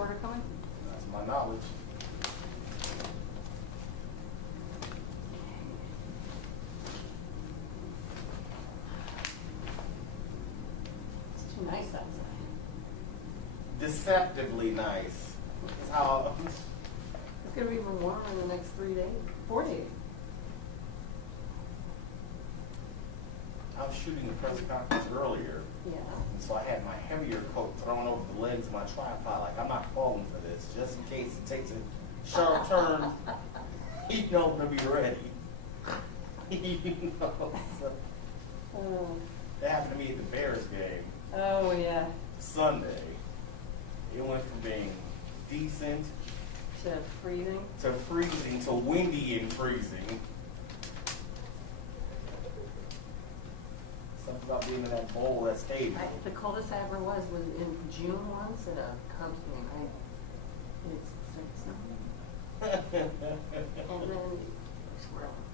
recorder coming? That's my knowledge. It's too nice outside. Deceptively nice. That's how. It's going to be even warmer in the next 3 days, 4 days. I was shooting the press conference earlier, Yeah. and so I had my heavier coat thrown over the legs of my tripod. Like, I'm not falling for this, just in case it takes a sharp turn. You know, to be ready. You know, so that happened to me at the Bears game Oh, yeah. Sunday. It went from being decent To freezing. to freezing to windy and freezing. Something about being in that bowl, that stadium. The coldest I ever was in June once at a Cubs game. It's snowing. And then swirling.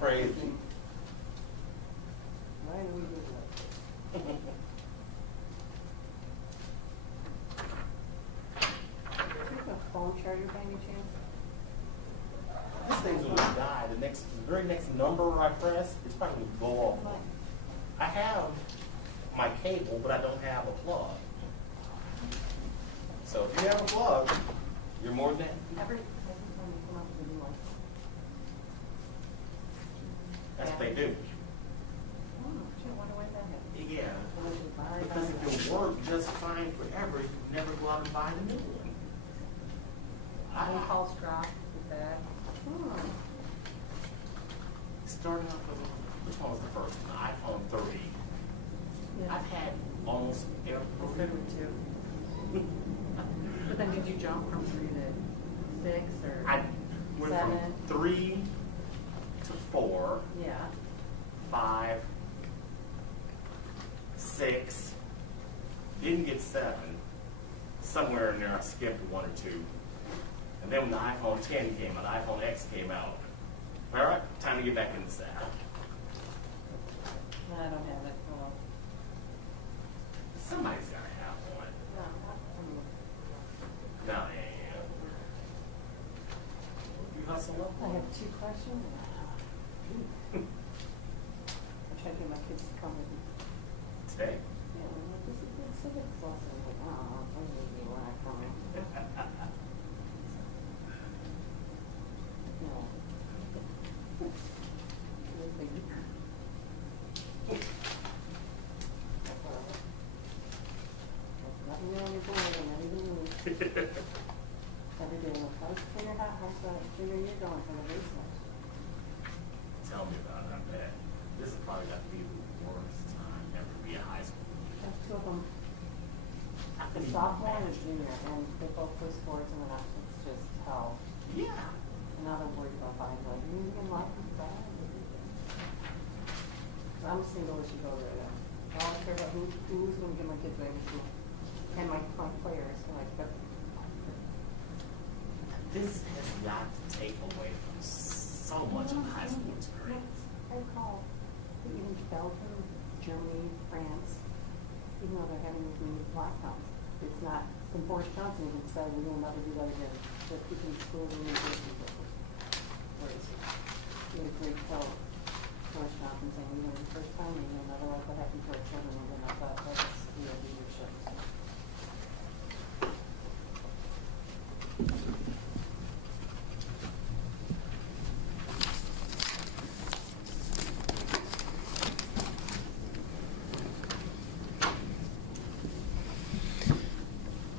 Crazy. Why do we do that? Do you have a phone charger by any chance? This thing's gonna die. The very next number I press, it's probably gonna go off. I have my cable, but I don't have a plug. So if you have a plug, you're more than Every time you come up with a new one. that's what they do. Oh, shit, wonder why that happened. Yeah. Because it can work just fine forever, you never go out and buy the new one. Impulse drop with that. Starting off with, which one was the first one? The iPhone 30. Yeah. I've had almost every too. But then did you jump from 3 to 6 or I went 7? from 3 to 4, Yeah. 5, 6, didn't get 7. Somewhere in there I skipped 1 or 2. And then when the iPhone 10 came out, the iPhone X came out. All right, time to get back in the saddle. I don't have it. Oh, well. Somebody's got to have one. No, yeah. You hustle up. I have 2 questions. I tried to get my kids to come with me. Today? Yeah, I'm like, this is the civics lesson. I'm like, oh, I need me when I come in. No. Nothing on your board and everything moves. Every day, look, how's figure out how's the figure you're going from the basement. Tell me about it, I bet. This has probably got to be the worst time ever to be in high school. There's 2 of them, I a couldn't even sophomore and a imagine. junior, and they both play sports and then it's just hell. Yeah. And now they're worried about buying like, you can life is bad. I'm single as you go there then. I don't care about who's going to get my kids ready to school. And my players, like, but This has got to take away from so much of the high school experience. I recall that even Belgium, Germany, France, even though they're having these new lockdowns, it's not, when Boris Johnson even said we will never do that again, that people in schools and universities will. Whereas he had a great quote, Boris Johnson saying, you know, the first time we will never let what happened to our children, and then I thought that's real leadership.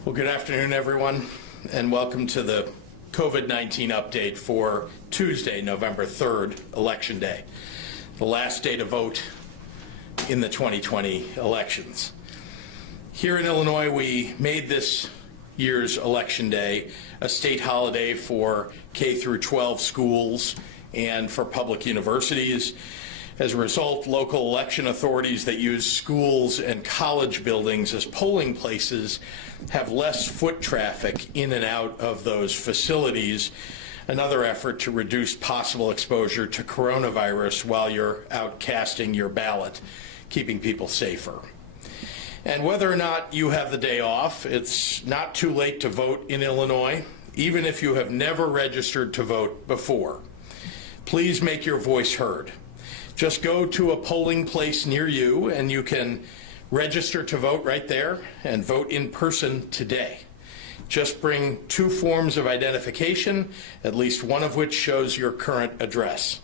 Well, good afternoon, everyone, and welcome to the COVID-19 update for Tuesday, November 3rd, Election Day, the last day to vote in the 2020 elections. Here in Illinois, we made this year's Election Day a state holiday for K through 12 schools and for public universities. As a result, local election authorities that use schools and college buildings as polling places have less foot traffic in and out of those facilities, another effort to reduce possible exposure to coronavirus while you're out casting your ballot, keeping people safer. And whether or not you have the day off, it's not too late to vote in Illinois, even if you have never registered to vote before. Please make your voice heard. Just go to a polling place near you and you can register to vote right there and vote in person today. Just bring 2 forms of identification, at least one of which shows your current address.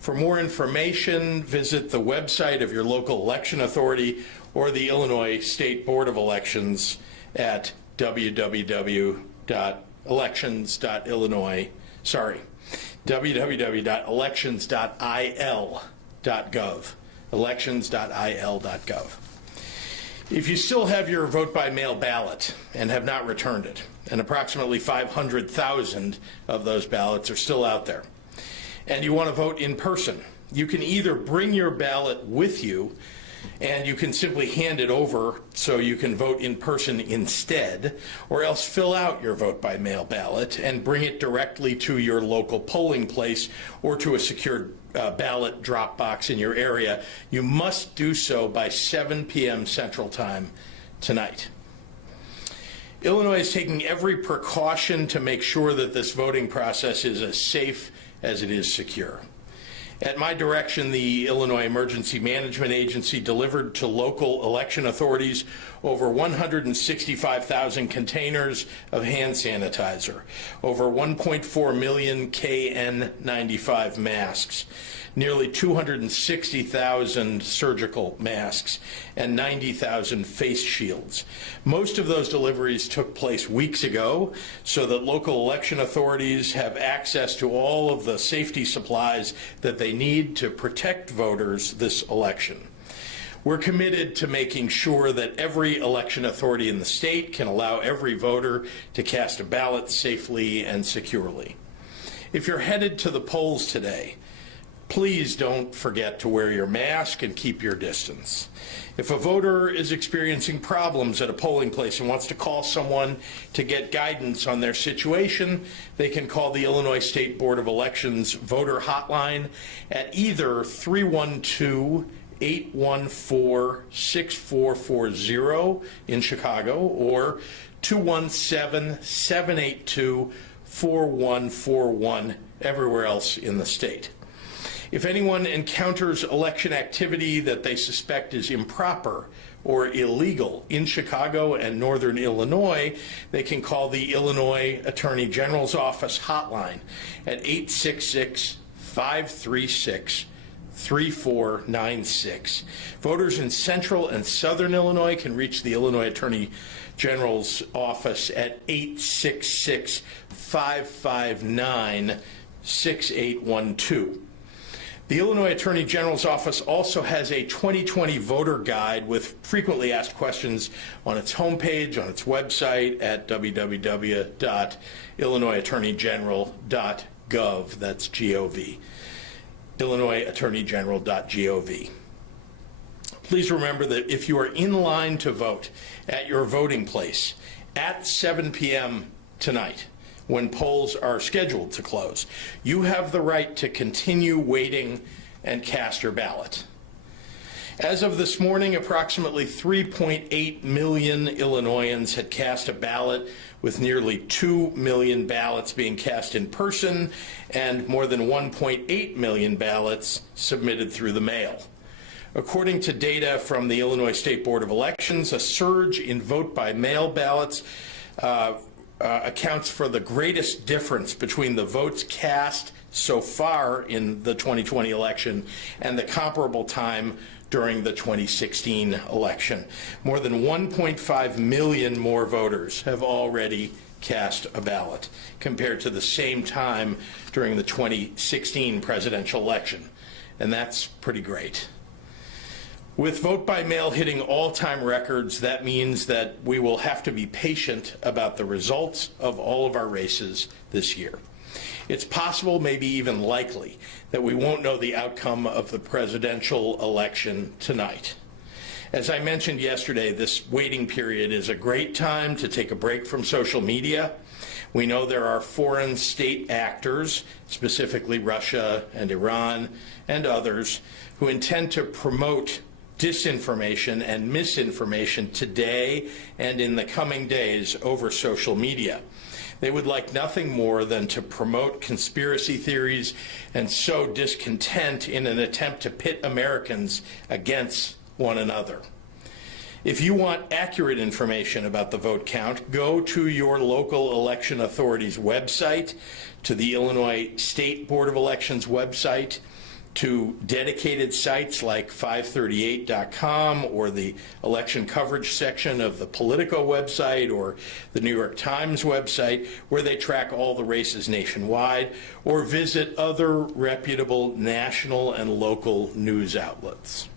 For more information, visit the website of your local election authority or the Illinois State Board of Elections at www.elections.il.gov. elections.il.gov. If you still have your vote-by-mail ballot and have not returned it, and approximately 500,000 of those ballots are still out there, and you want to vote in person, you can either bring your ballot with you and you can simply hand it over so you can vote in person instead, or else fill out your vote-by-mail ballot and bring it directly to your local polling place or to a secured ballot drop box in your area. You must do so by 7 p.m. Central Time tonight. Illinois is taking every precaution to make sure that this voting process is as safe as it is secure. At my direction, the Illinois Emergency Management Agency delivered to local election authorities over 165,000 containers of hand sanitizer, over 1.4 million KN95 masks, nearly 260,000 surgical masks, and 90,000 face shields. Most of those deliveries took place weeks ago so that local election authorities have access to all of the safety supplies that they need to protect voters this election. We're committed to making sure that every election authority in the state can allow every voter to cast a ballot safely and securely. If you're headed to the polls today, please don't forget to wear your mask and keep your distance. If a voter is experiencing problems at a polling place and wants to call someone to get guidance on their situation, they can call the Illinois State Board of Elections voter hotline at either 312-814-6440 in Chicago or 217-782-4141 everywhere else in the state. If anyone encounters election activity that they suspect is improper or illegal in Chicago and northern Illinois, they can call the Illinois Attorney General's Office hotline at 866-536-3496. Voters in central and southern Illinois can reach the Illinois Attorney General's Office at 866-559-6812. The Illinois Attorney General's Office also has a 2020 voter guide with frequently asked questions on its homepage, on its website at www.illinoisattorneygeneral.gov. That's G-O-V. illinoisattorneygeneral.gov. Please remember that if you are in line to vote at your voting place at 7 p.m. tonight, when polls are scheduled to close, you have the right to continue waiting and cast your ballot. As of this morning, approximately 3.8 million Illinoisans had cast a ballot, with nearly 2 million ballots being cast in person and more than 1.8 million ballots submitted through the mail. According to data from the Illinois State Board of Elections, a surge in vote-by-mail ballots accounts for the greatest difference between the votes cast so far in the 2020 election and the comparable time during the 2016 election. More than 1.5 million more voters have already cast a ballot compared to the same time during the 2016 presidential election, and that's pretty great. With vote-by-mail hitting all-time records, that means that we will have to be patient about the results of all of our races this year. It's possible, maybe even likely, that we won't know the outcome of the presidential election tonight. As I mentioned yesterday, this waiting period is a great time to take a break from social media. We know there are foreign state actors, specifically Russia and Iran and others, who intend to promote disinformation and misinformation today and in the coming days over social media. They would like nothing more than to promote conspiracy theories and sow discontent in an attempt to pit Americans against one another. If you want accurate information about the vote count, go to your local election authority's website, to the Illinois State Board of Elections website, to dedicated sites like 538.com or the election coverage section of the Politico website or the New York Times website, where they track all the races nationwide, or visit other reputable national and local news outlets.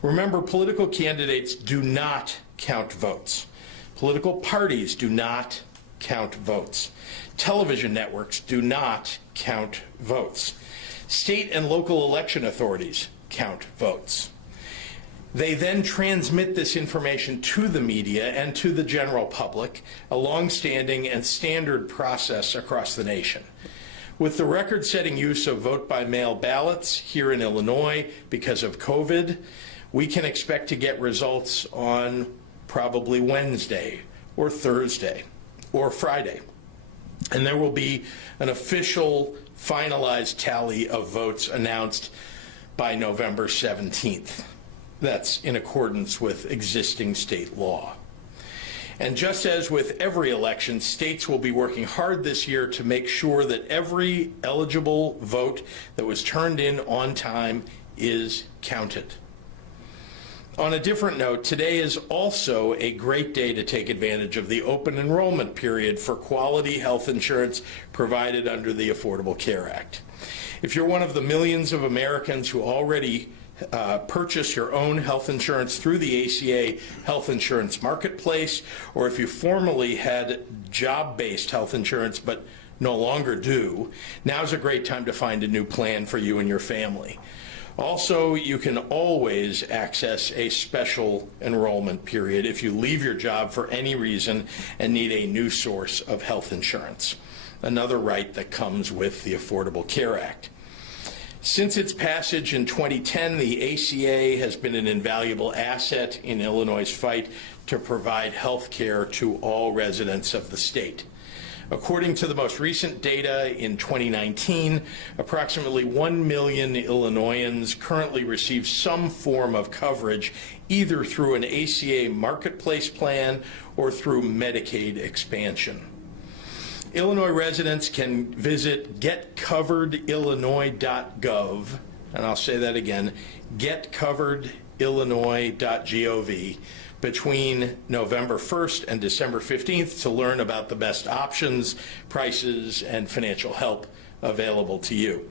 Remember, political candidates do not count votes. Political parties do not count votes. Television networks do not count votes. State and local election authorities count votes. They then transmit this information to the media and to the general public, a long-standing and standard process across the nation. With the record-setting use of vote-by-mail ballots here in Illinois because of COVID, we can expect to get results on probably Wednesday or Thursday or Friday. And there will be an official finalized tally of votes announced by November 17th. That's in accordance with existing state law. And just as with every election, states will be working hard this year to make sure that every eligible vote that was turned in on time is counted. On a different note, today is also a great day to take advantage of the open enrollment period for quality health insurance provided under the Affordable Care Act. If you're one of the millions of Americans who already purchase your own health insurance through the ACA Health Insurance Marketplace, or if you formerly had job-based health insurance but no longer do, now's a great time to find a new plan for you and your family. Also, you can always access a special enrollment period if you leave your job for any reason and need a new source of health insurance, another right that comes with the Affordable Care Act. Since its passage in 2010, the ACA has been an invaluable asset in Illinois' fight to provide health care to all residents of the state. According to the most recent data in 2019, approximately 1 million Illinoisans currently receive some form of coverage either through an ACA marketplace plan or through Medicaid expansion. Illinois residents can visit getcoveredillinois.gov, and I'll say that again, getcoveredillinois.gov, between November 1st and December 15th to learn about the best options, prices, and financial help available to you.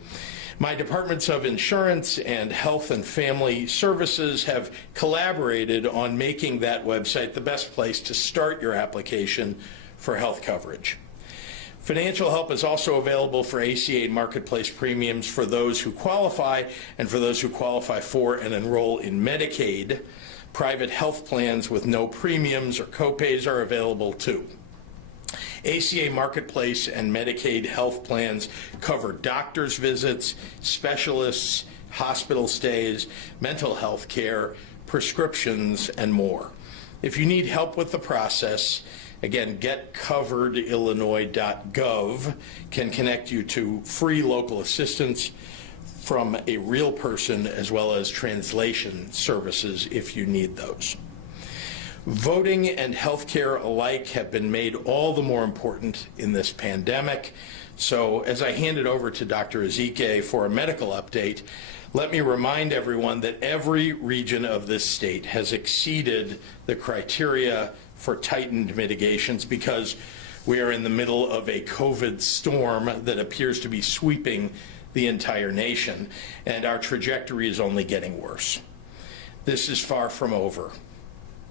My departments of insurance and health and family services have collaborated on making that website the best place to start your application for health coverage. Financial help is also available for ACA marketplace premiums for those who qualify and for those who qualify for and enroll in Medicaid. Private health plans with no premiums or copays are available too. ACA Marketplace and Medicaid health plans cover doctor's visits, specialists, hospital stays, mental health care, prescriptions, and more. If you need help with the process, again, getcoveredillinois.gov can connect you to free local assistance from a real person, as well as translation services if you need those. Voting and healthcare alike have been made all the more important in this pandemic. So as I hand it over to Dr. Ezike for a medical update, let me remind everyone that every region of this state has exceeded the criteria for tightened mitigations because we are in the middle of a COVID storm that appears to be sweeping the entire nation, and our trajectory is only getting worse. This is far from over.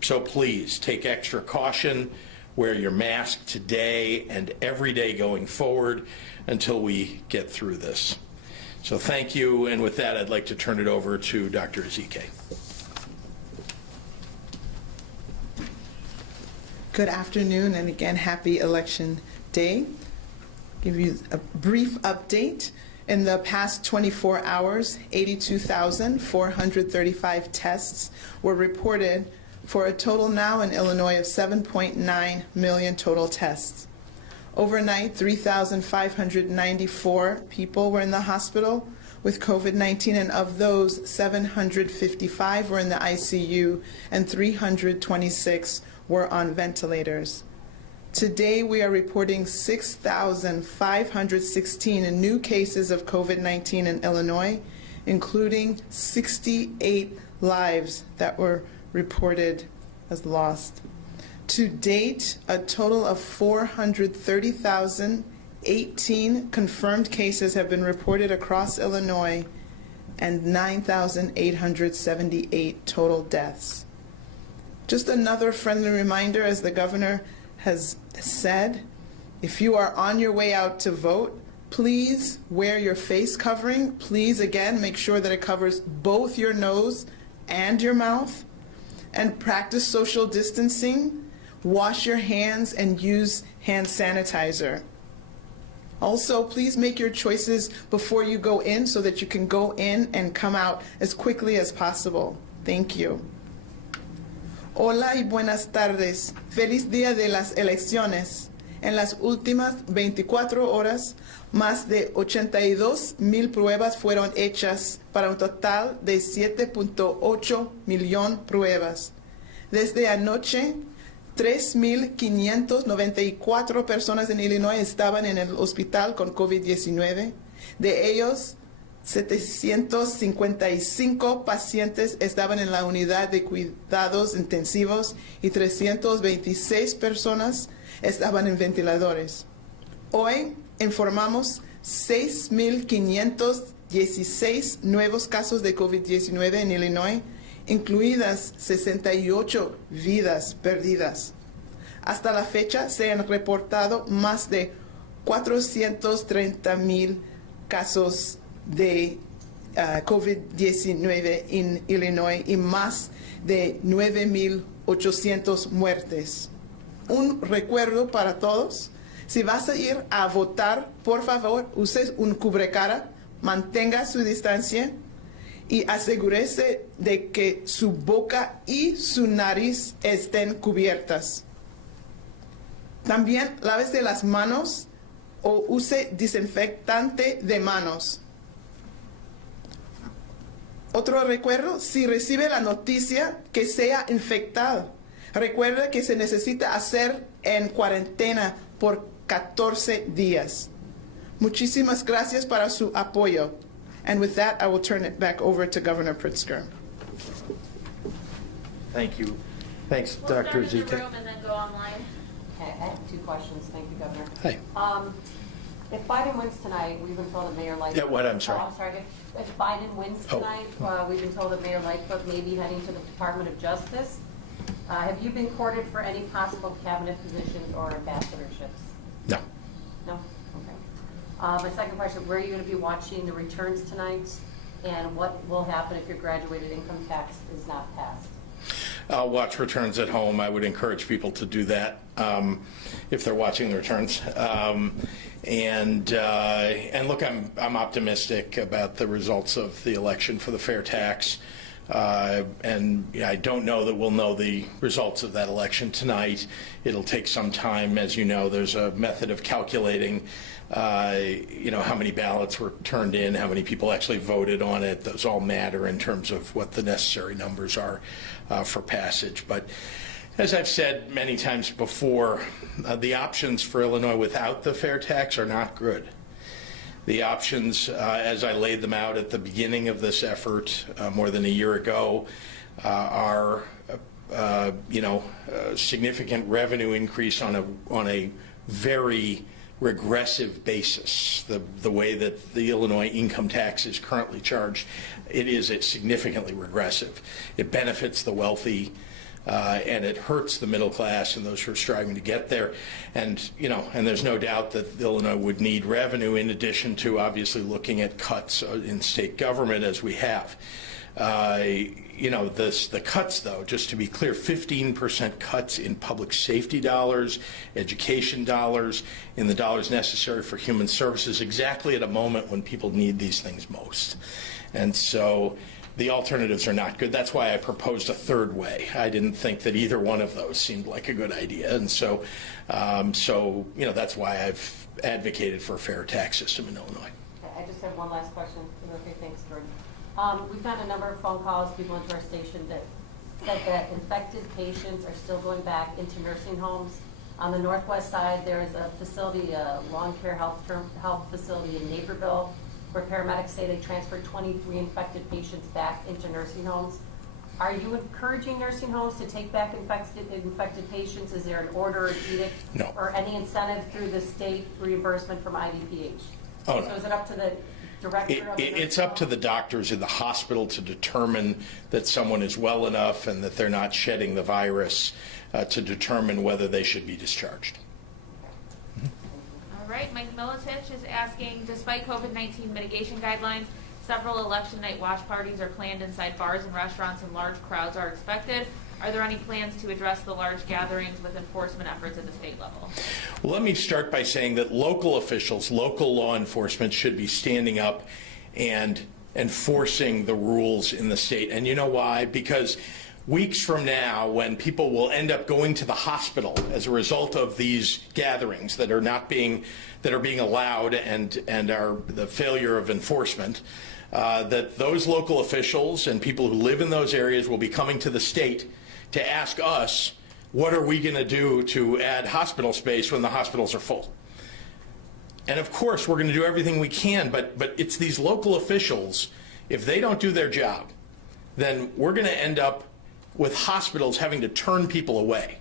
So please take extra caution, wear your mask today and every day going forward until we get through this. So thank you, and with that, I'd like to turn it over to Dr. Ezike. Good afternoon, and again, happy Election Day. Give you a brief update. In the past 24 hours, 82,435 tests were reported for a total now in Illinois of 7.9 million total tests. Overnight, 3,594 people were in the hospital with COVID-19, and of those, 755 were in the ICU and 326 were on ventilators. Today, we are reporting 6,516 new cases of COVID-19 in Illinois, including 68 lives that were reported as lost. To date, a total of 430,018 confirmed cases have been reported across Illinois and 9,878 total deaths. Just another friendly reminder, as the governor has said, if you are on your way out to vote, please wear your face covering. Please, again, make sure that it covers both your nose and your mouth. And practice social distancing. Wash your hands and use hand sanitizer. Also, please make your choices before you go in so that you can go in and come out as quickly as possible. Thank you. Hola y buenas tardes. Feliz día de las elecciones. En las últimas 24 horas, más de 82,000 pruebas fueron hechas para un total de 7.8 millones pruebas. Desde anoche, 3,594 personas en Illinois estaban en el hospital con COVID-19. De ellos, 755 pacientes estaban en la unidad de cuidados intensivos y 326 personas estaban en ventiladores. Hoy informamos 6,516 nuevos casos de COVID-19 en Illinois, incluidas 68 vidas perdidas. Hasta la fecha se han reportado más de 430,000 casos de COVID-19 en Illinois y más de 9,800 muertes. Un recuerdo para todos: si vas a ir a votar, por favor, use un cubrecara, mantenga su distancia y asegúrese de que su boca y su nariz estén cubiertas. También lávese las manos o use desinfectante de manos. Otro recuerdo: si recibe la noticia que sea infectado, recuerde que se necesita hacer en cuarentena por 14 días. Muchísimas gracias para su apoyo. And with that, I will turn it back over to Governor Pritzker. Thank you. Thanks, We'll Dr. start in the Zika. room and then go online. Okay, I have two questions. Thank you, Governor. Hi. If Biden wins tonight, we've been told that Mayor Lightfoot... Yeah, what? I'm sorry. Oh, I'm sorry. If Biden wins Oh. tonight, we've been told that Mayor Lightfoot may be heading to the Department of Justice. Have you been courted for any possible cabinet positions or ambassadorships? No. No? Okay. My second question: where are you going to be watching the returns tonight? And what will happen if your graduated income tax is not passed? I'll watch returns at home. I would encourage people to do that if they're watching the returns. And look, I'm optimistic about the results of the election for the fair tax. And I don't know that we'll know the results of that election tonight. It'll take some time. As you know, there's a method of calculating how many ballots were turned in, how many people actually voted on it. Those all matter in terms of what the necessary numbers are for passage. But as I've said many times before, the options for Illinois without the fair tax are not good. The options, as I laid them out at the beginning of this effort more than a year ago, are significant revenue increase on a very regressive basis. The way that the Illinois income tax is currently charged, it's significantly regressive. It benefits the wealthy, and it hurts the middle class and those who are striving to get there. And there's no doubt that Illinois would need revenue in addition to obviously looking at cuts in state government as we have. The cuts, though, just to be clear, 15% cuts in public safety dollars, education dollars, in the dollars necessary for human services, exactly at a moment when people need these things most. And so the alternatives are not good. That's why I proposed a third way. I didn't think that either one of those seemed like a good idea. And so, that's why I've advocated for a fair tax system in Illinois. I just have one last question. Okay, thanks, Jordan. We've had a number of phone calls, people into our station that said that infected patients are still going back into nursing homes. On the northwest side, there is a facility, a lawn care health facility in Naperville, where paramedics say they transferred 23 infected patients back into nursing homes. Are you encouraging nursing homes to take back infected patients? Is there an order or edict? No. Or any incentive through the state reimbursement from IDPH? Oh, no. So is it up to the director of the It's up to the doctors in the hospital to determine that someone is well enough and that they're not shedding the virus to determine whether they should be discharged. All right, Mike Militich is asking, despite COVID-19 mitigation guidelines, several election night watch parties are planned inside bars and restaurants and large crowds are expected. Are there any plans to address the large gatherings with enforcement efforts at the state level? Well, let me start by saying that local officials, local law enforcement should be standing up and enforcing the rules in the state. And you know why? Because weeks from now, when people will end up going to the hospital as a result of these gatherings that are being allowed and are the failure of enforcement, that those local officials and people who live in those areas will be coming to the state to ask us, what are we going to do to add hospital space when the hospitals are full? And of course, we're going to do everything we can, but it's these local officials, if they don't do their job, then we're going to end up with hospitals having to turn people away.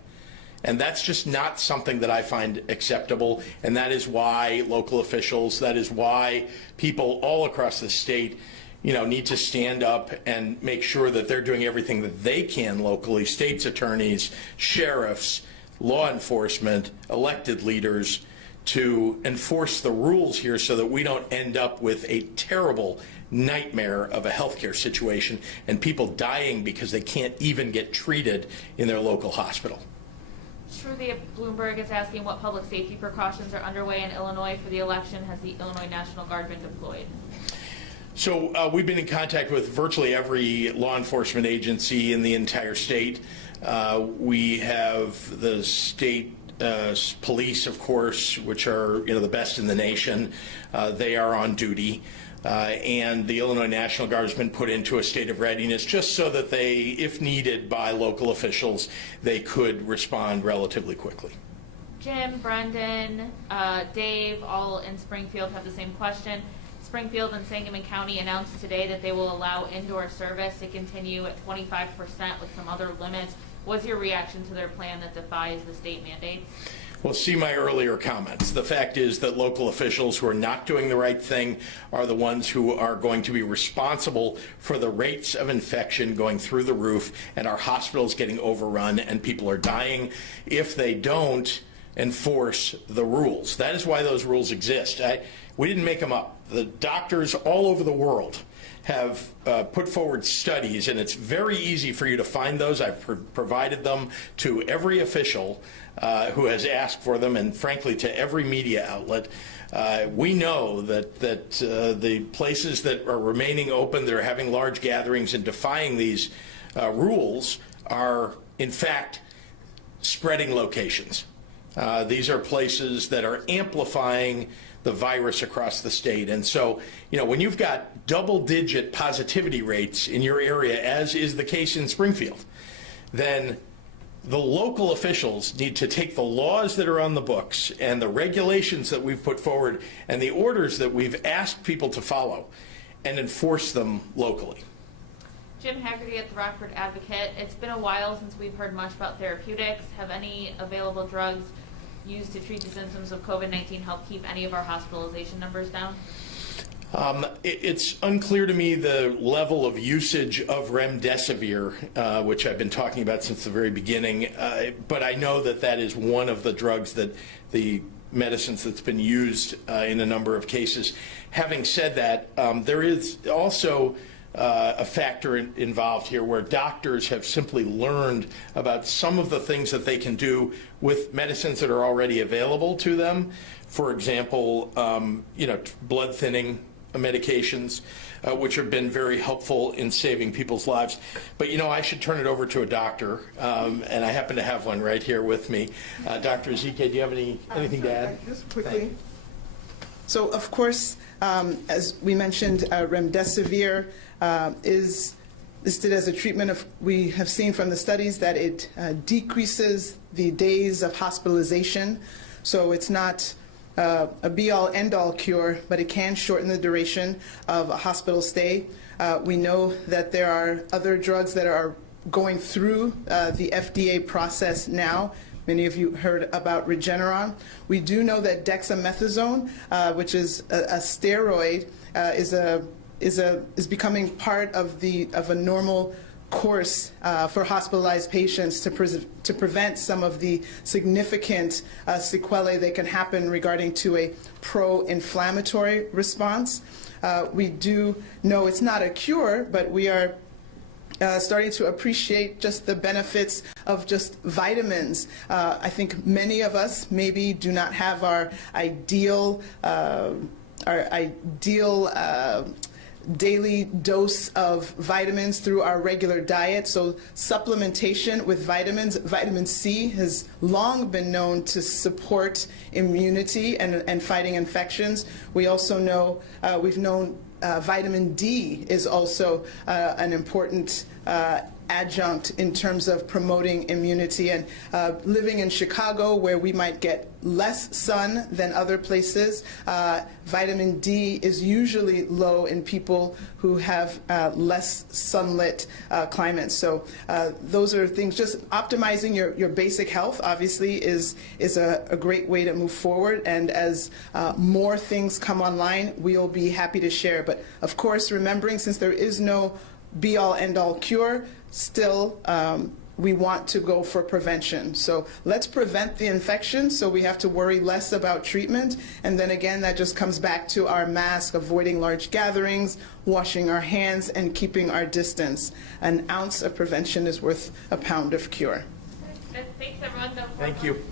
And that's just not something that I find acceptable, and that is why local officials, that is why people all across the state need to stand up and make sure that they're doing everything that they can locally, state's attorneys, sheriffs, law enforcement, elected leaders, to enforce the rules here so that we don't end up with a terrible nightmare of a healthcare situation and people dying because they can't even get treated in their local hospital. Shruti Bloomberg is asking what public safety precautions are underway in Illinois for the election. Has the Illinois National Guard been deployed? So we've been in contact with virtually every law enforcement agency in the entire state. We have the state police, of course, which are the best in the nation. They are on duty. And the Illinois National Guard has been put into a state of readiness just so that they, if needed by local officials, they could respond relatively quickly. Jim, Brendan, Dave, all in Springfield have the same question. Springfield and Sangamon County announced today that they will allow indoor service to continue at 25% with some other limits. What's your reaction to their plan that defies the state mandates? Well, see my earlier comments. The fact is that local officials who are not doing the right thing are the ones who are going to be responsible for the rates of infection going through the roof and our hospitals getting overrun and people are dying if they don't enforce the rules. That is why those rules exist. We didn't make them up. The doctors all over the world have put forward studies, and it's very easy for you to find those. I've provided them to every official who has asked for them, and frankly to every media outlet. We know that the places that are remaining open, that are having large gatherings and defying these rules are, in fact, spreading locations. These are places that are amplifying the virus across the state. And so, when you've got double-digit positivity rates in your area, as is the case in Springfield, then the local officials need to take the laws that are on the books and the regulations that we've put forward and the orders that we've asked people to follow and enforce them locally. Jim Haggerty at the Rockford Advocate. It's been a while since we've heard much about therapeutics. Have any available drugs used to treat the symptoms of COVID-19 help keep any of our hospitalization numbers down? It's unclear to me the level of usage of remdesivir, which I've been talking about since the very beginning, but I know that that is one of the drugs that the medicines that's been used in a number of cases. Having said that, there is also a factor involved here where doctors have simply learned about some of the things that they can do with medicines that are already available to them. For example, blood thinning medications, which have been very helpful in saving people's lives. But I should turn it over to a doctor, and I happen to have one right here with me. Dr. Ezike, do you have anything to add? Just quickly. So, of course, as we mentioned, remdesivir is listed as a treatment we have seen from the studies that it decreases the days of hospitalization. So it's not a be-all, end-all cure, but it can shorten the duration of a hospital stay. We know that there are other drugs that are going through the FDA process now. Many of you heard about Regeneron. We do know that dexamethasone, which is a steroid, is becoming part of a normal course for hospitalized patients to prevent some of the significant sequelae that can happen regarding to a pro-inflammatory response. We do know it's not a cure, but we are starting to appreciate just the benefits of just vitamins. I think many of us maybe do not have our ideal daily dose of vitamins through our regular diet. So supplementation with vitamins, vitamin C has long been known to support immunity and fighting infections. We also know, we've known vitamin D is also an important adjunct in terms of promoting immunity. And living in Chicago, where we might get less sun than other places, vitamin D is usually low in people who have less sunlit climates. So those are things. Just optimizing your basic health, obviously, is a great way to move forward. And as more things come online, we'll be happy to share. But of course, remembering, since there is no be-all, end-all cure, still we want to go for prevention. So let's prevent the infection so we have to worry less about treatment. And then again, that just comes back to our mask, avoiding large gatherings, washing our hands, and keeping our distance. An ounce of prevention is worth a pound of cure. Thanks, everyone. Thank you.